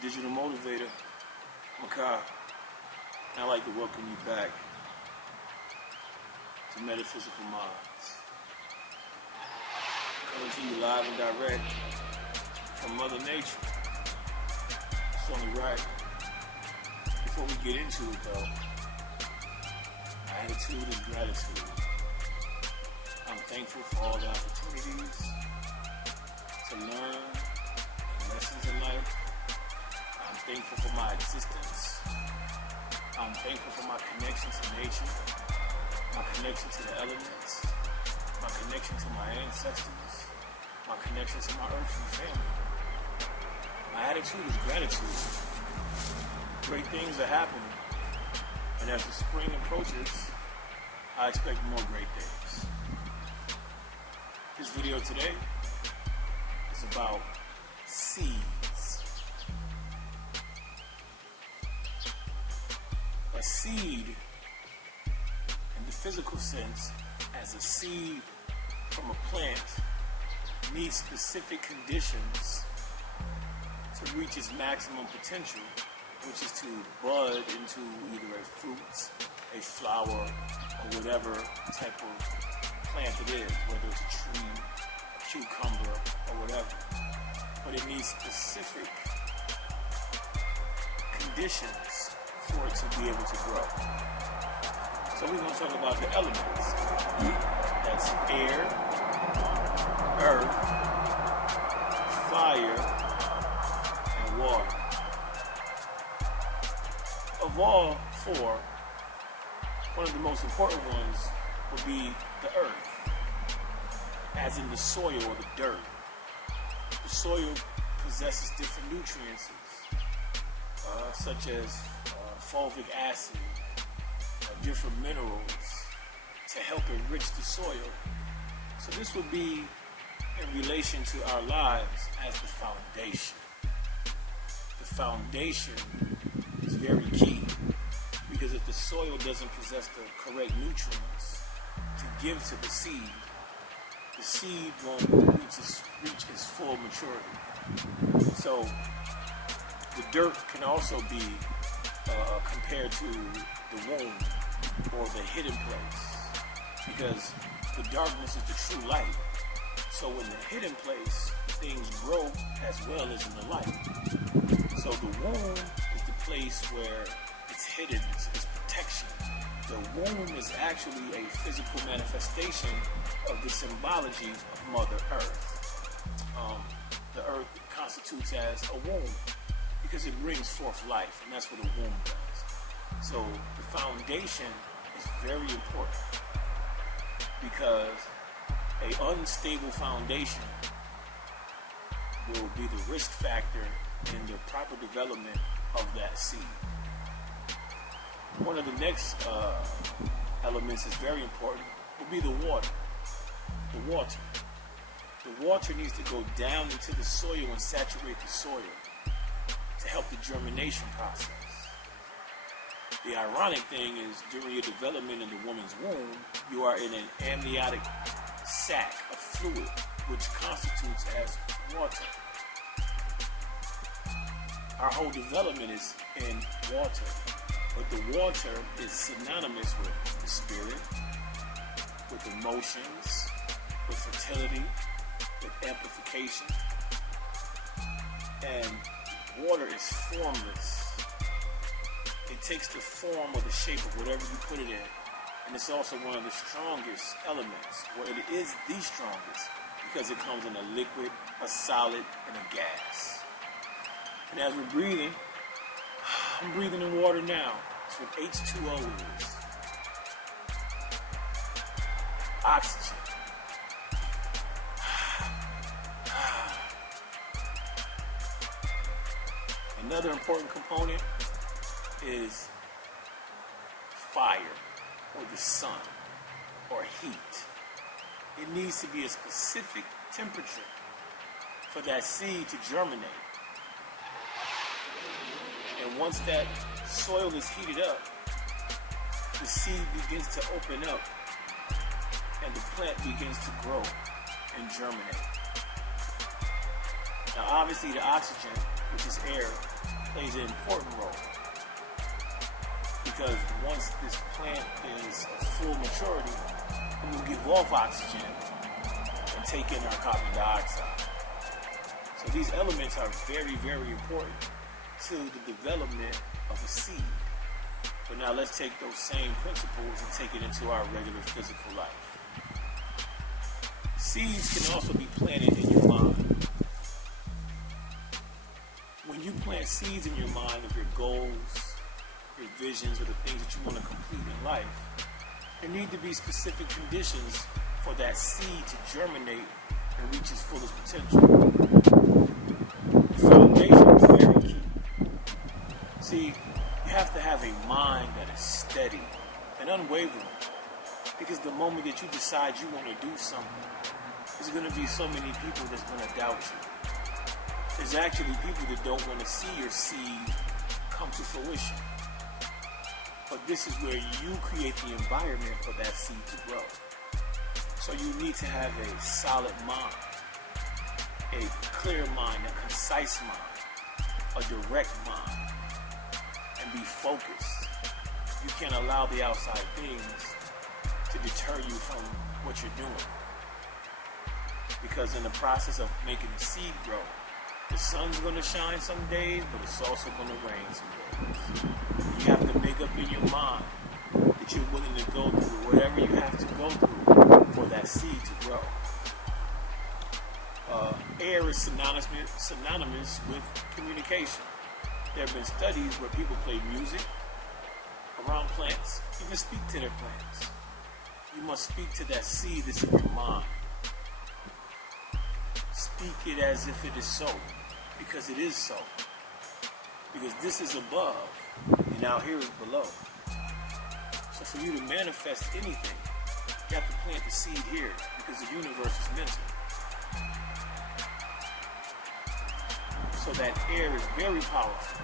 Digital Motivator, Makai, and I'd like to welcome you back to Metaphysical Minds. Coming to you live and direct from Mother Nature. It's only right. Before we get into it though, my attitude is gratitude. I'm thankful for all the opportunities to learn lessons in life. I'm thankful for my existence. I'm thankful for my connection to nature, my connection to the elements, my connection to my ancestors, my connection to my earthly family. My attitude is gratitude. Great things are happening, and as the spring approaches, I expect more great things. This video today is about seeds. A seed, in the physical sense, as a seed from a plant, needs specific conditions to reach its maximum potential, which is to bud into either a fruit, a flower, or whatever type of plant it is, whether it's a tree, a cucumber, or whatever. But it needs specific conditions for it to be able to grow. So we're going to talk about the elements. That's air, earth, fire, and water. Of all four, one of the most important ones would be the earth, as in the soil or the dirt. The soil possesses different nutrients, such as fulvic acid, different minerals to help enrich the soil. So this would be in relation to our lives as the foundation. The foundation is very key, because if the soil doesn't possess the correct nutrients to give to the seed won't reach its full maturity. So the dirt can also be compared to the womb or the hidden place, because the darkness is the true light. So in the hidden place, things grow as well as in the light. So the womb is the place where it's hidden, it's protection. The womb is actually a physical manifestation of the symbology of Mother Earth. The earth constitutes as a womb because it brings forth life, and that's what a womb does. So the foundation is very important, because an unstable foundation will be the risk factor in the proper development of that seed. One of the next elements is very important, will be the water. The water. The water needs to go down into the soil and saturate the soil to help the germination process. The ironic thing is, during your development in the woman's womb, you are in an amniotic sac of fluid, which constitutes as water. Our whole development is in water, but the water is synonymous with the spirit, with emotions, with fertility, with amplification. And water is formless. It takes the form or the shape of whatever you put it in. And it's also one of the strongest elements. Well, it is the strongest because it comes in a liquid, a solid, and a gas. And as we're breathing, I'm breathing in water now. It's what H2O is. Oxygen. Another important component is fire, or the sun, or heat. It needs to be a specific temperature for that seed to germinate. And once that soil is heated up, the seed begins to open up and the plant begins to grow and germinate. Now, obviously, the oxygen, which is air, plays an important role. Because once this plant is at full maturity, it will give off oxygen and take in our carbon dioxide. So these elements are very, very important to the development of a seed. But now let's take those same principles and take it into our regular physical life. Seeds can also be planted in your mind. When you plant seeds in your mind of your goals, your visions, or the things that you want to complete in life, there need to be specific conditions for that seed to germinate and reach its fullest potential. The foundation is very key. See, you have to have a mind that is steady and unwavering, because the moment that you decide you want to do something, there's going to be so many people that's going to doubt you. There's actually people that don't want to see your seed come to fruition. But this is where you create the environment for that seed to grow. So you need to have a solid mind, a clear mind, a concise mind, a direct mind, and be focused. You can't allow the outside things to deter you from what you're doing. Because in the process of making the seed grow, the sun's going to shine some days, but it's also going to rain some days. You have to make up in your mind that you're willing to go through whatever you have to go through for that seed to grow. Air is synonymous with communication. There have been studies where people play music around plants, even speak to their plants. You must speak to that seed that's in your mind. Speak it as if it is so, because it is so. Because this is above, and now here is below. So for you to manifest anything, you have to plant the seed here, because the universe is mental. So that air is very powerful.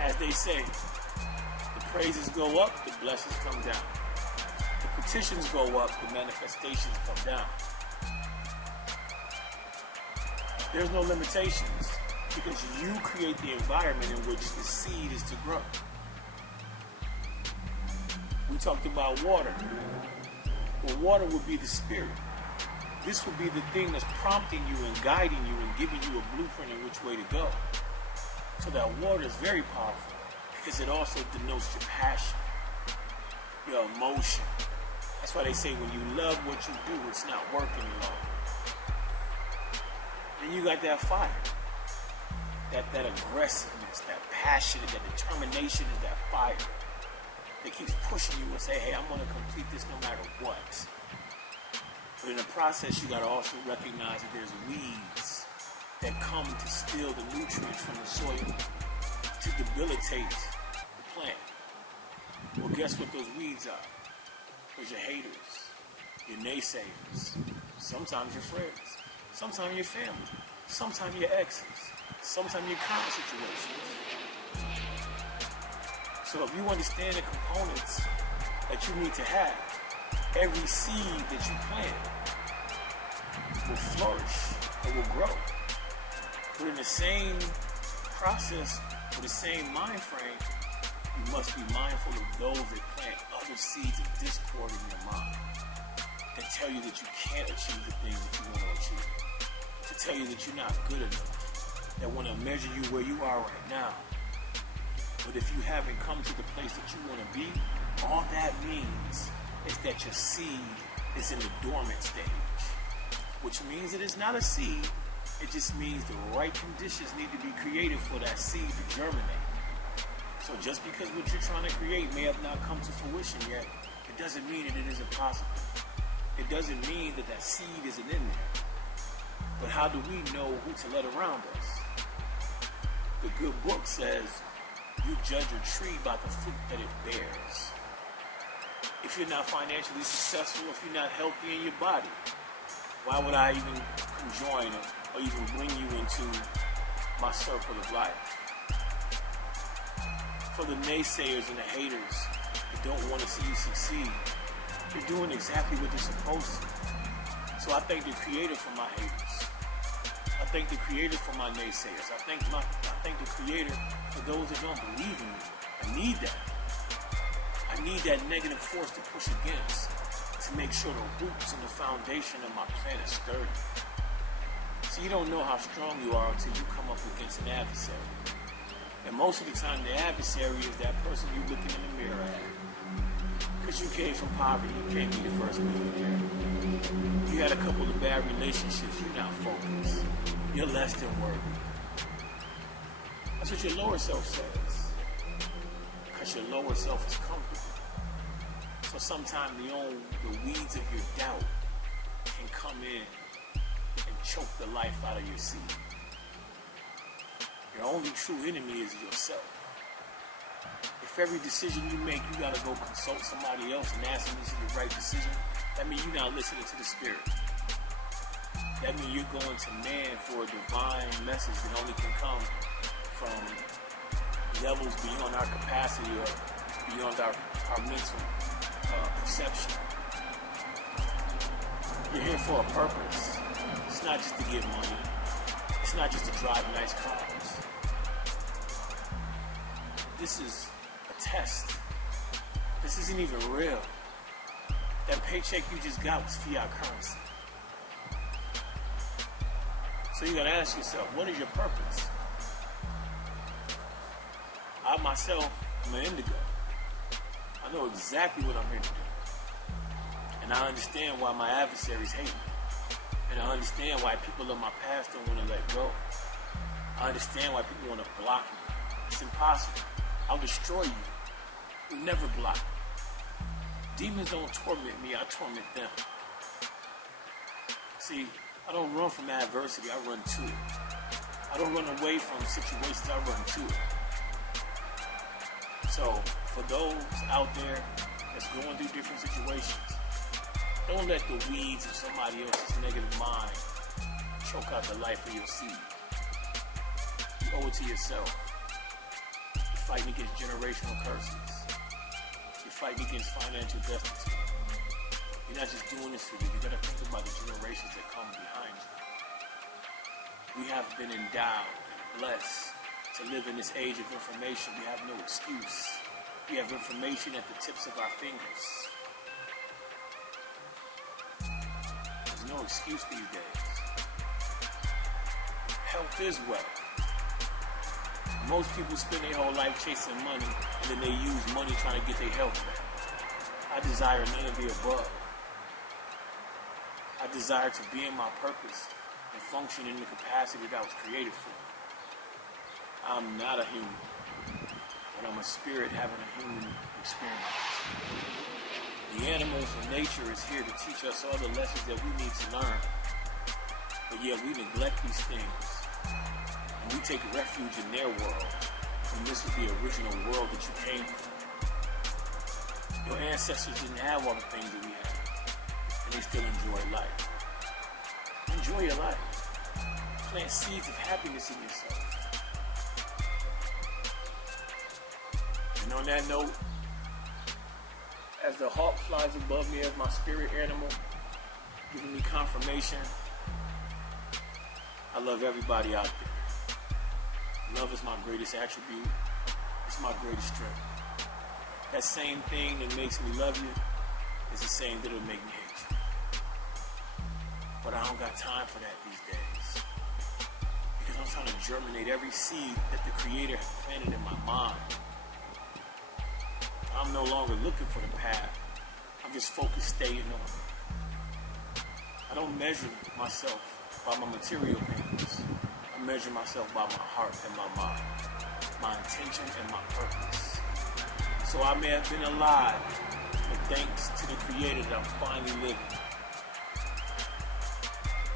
As they say, the praises go up, the blessings come down. The petitions go up, the manifestations come down. There's no limitations, because you create the environment in which the seed is to grow. We talked about water. Well, water would be the spirit. This would be the thing that's prompting you and guiding you and giving you a blueprint in which way to go. So that water is very powerful, because it also denotes your passion, your emotion. That's why they say when you love what you do, it's not work any longer. And you got that fire, that aggressiveness, that passion, that determination is that fire that keeps pushing you and say, hey, I'm going to complete this no matter what. But in the process, you got to also recognize that there's weeds that come to steal the nutrients from the soil, to debilitate the plant. Well, guess what those weeds are? There's your haters, your naysayers, sometimes your friends, sometimes your family, sometimes your exes, sometimes your current situations. So if you understand the components that you need to have, every seed that you plant will flourish and will grow. But in the same process, with the same mind frame, you must be mindful of those that plant other seeds of discord in your mind, that tell you that you can't achieve the things that you want to achieve, to tell you that you're not good enough, that want to measure you where you are right now. But if you haven't come to the place that you want to be, all that means is that your seed is in the dormant stage, which means that it's not a seed. It just means the right conditions need to be created for that seed to germinate. So just because what you're trying to create may have not come to fruition yet, it doesn't mean that it isn't possible. It doesn't mean that that seed isn't in there. But how do we know who to let around us? The good book says, you judge a tree by the fruit that it bears. If you're not financially successful, if you're not healthy in your body, why would I even conjoin or even bring you into my circle of life? For the naysayers and the haters that don't want to see you succeed, you're doing exactly what you're supposed to. So I thank the Creator for my haters. I thank the Creator for my naysayers. I thank the Creator for those that don't believe in me. I need that. I need that negative force to push against, to make sure the roots and the foundation of my plan is sturdy. So you don't know how strong you are until you come up against an adversary. And most of the time, the adversary is that person you're looking in the mirror at. Because you came from poverty, you can't be the first millionaire. You had a couple of bad relationships, you're not focused. You're less than worthy. That's what your lower self says. Because your lower self is comfortable. So sometimes the weeds of your doubt can come in and choke the life out of your seed. Your only true enemy is yourself. If every decision you make, you gotta go consult somebody else and ask them this is the right decision, that means you're not listening to the Spirit. That means you're going to man for a divine message that only can come from levels beyond our capacity or beyond our mental perception. You're here for a purpose. It's not just to get money. It's not just to drive nice cars. This is a test. This isn't even real. That paycheck you just got was fiat currency. So you gotta ask yourself, what is your purpose? I myself am an indigo. I know exactly what I'm here to do. And I understand why my adversaries hate me. And I understand why people of my past don't want to let go. I understand why people want to block me. It's impossible. I'll destroy you. You'll never block me. Demons don't torment me, I torment them. See, I don't run from adversity, I run to it. I don't run away from situations, I run to it. So, for those out there that's going through different situations, don't let the weeds of somebody else's negative mind choke out the life of your seed. You owe it to yourself. You're fighting against generational curses. You're fighting against financial destitute. You're not just doing this for you. You gotta think about the generations that come behind you. We have been endowed and blessed to live in this age of information. We have no excuse. We have information at the tips of our fingers. There's no excuse these days. Health is wealth. Most people spend their whole life chasing money, and then they use money trying to get their health back. I desire none of the above. I desire to be in my purpose and function in the capacity that I was created for. I'm not a human, but I'm a spirit having a human experience. The animals and nature is here to teach us all the lessons that we need to learn. But yet we neglect these things. And we take refuge in their world. And this is the original world that you came from. Your ancestors didn't have all the things that we have. And they still enjoy life. Enjoy your life. Plant seeds of happiness in yourself. And on that note, as the hawk flies above me as my spirit animal, giving me confirmation, I love everybody out there. Love is my greatest attribute. It's my greatest strength. That same thing that makes me love you is the same that will make me hate you. But I don't got time for that these days. Because I'm trying to germinate every seed that the Creator has planted in my mind. I'm no longer looking for the path. I'm just focused staying on. I don't measure myself by my material things. I measure myself by my heart and my mind, my intention and my purpose. So I may have been alive, but thanks to the Creator that I'm finally living.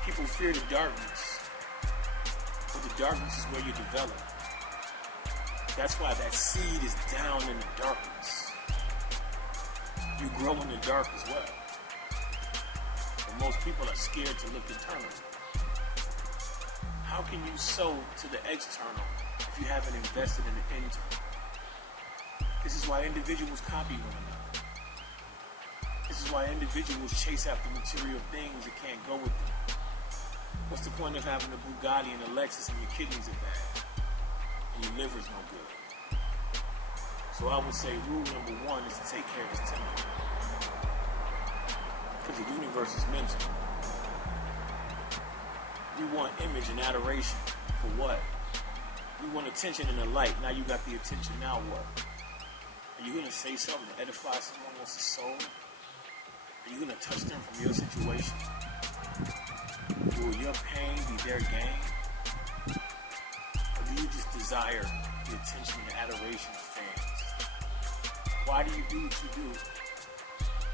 People fear the darkness, but the darkness is where you develop. That's why that seed is down in the darkness. You grow in the dark as well. But most people are scared to look internal. How can you sow to the external if you haven't invested in the internal? This is why individuals copy one another. This is why individuals chase after material things that can't go with them. What's the point of having a Bugatti and a Lexus and your kidneys are bad and your liver's no good? So I would say rule number one is to take care of this temple. Because the universe is mental. We want image and adoration. For what? We want attention and the light. Now you got the attention. Now what? Are you going to say something to edify someone else's soul? Are you going to touch them from your situation? Will your pain be their gain? Or do you just desire the attention and adoration of fans? Why do you do what you do?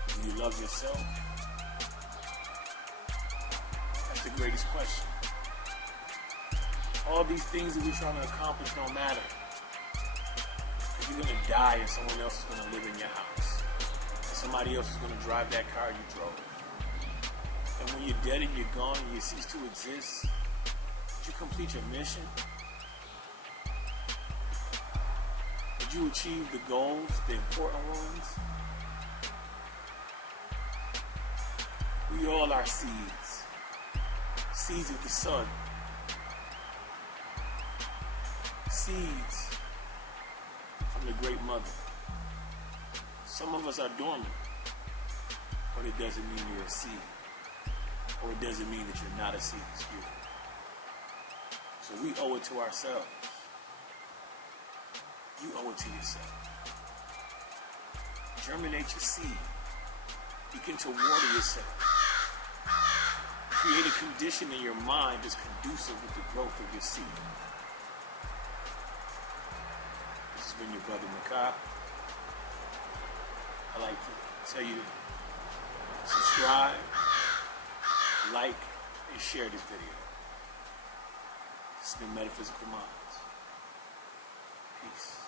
Do you love yourself? That's the greatest question. All these things that we're trying to accomplish don't matter. Because you're going to die and someone else is going to live in your house. And somebody else is going to drive that car you drove. And when you're dead and you're gone and you cease to exist, did you complete your mission? Did you achieve the goals, the important ones? We all are seeds. Seeds of the sun. Seeds from the great mother. Some of us are dormant, but it doesn't mean you're a seed. Or it doesn't mean that you're not a seed, excuse me. So we owe it to ourselves. You owe it to yourself. Germinate your seed. Begin to water yourself. Create a condition in your mind that's conducive with the growth of your seed. This has been your brother Makai. I'd like to tell you to subscribe, like, and share this video. This has been Metaphysical Minds. Peace.